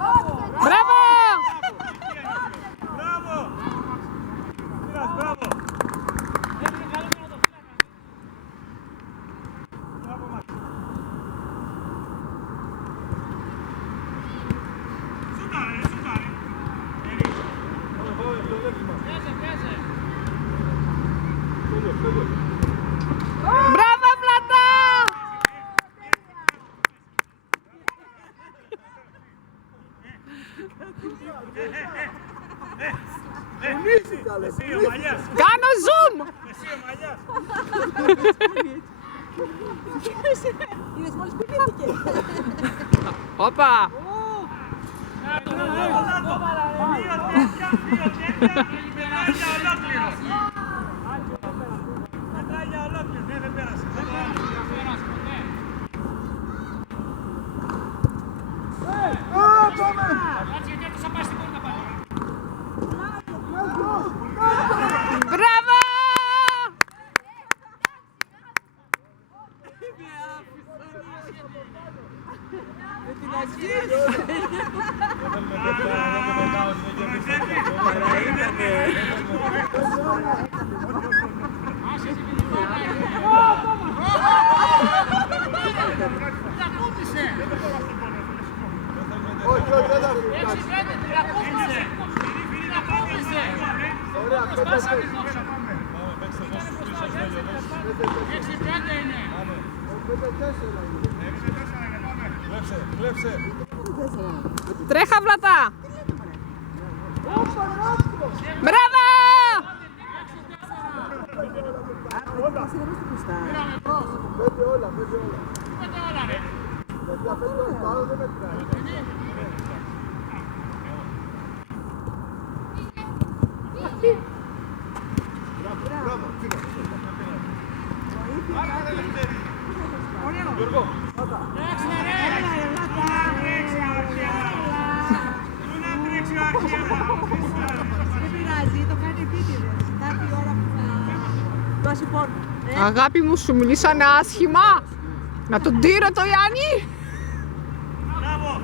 Μπράβο! Μπράβο, Πλατά! Κάνω zoom! Είδες μόλις που πήρθηκε. Όπα! Μπράβο! Τρέχα, Βλατά! Μπράβο! Δεν πειράζει, το κάνει επίτηδες. Κάθε ώρα που θα δώσει πόνο. Αγάπη μου, σου μιλήσανε άσχημα. Να τον τύρω το Γιάννη. Μπράβο!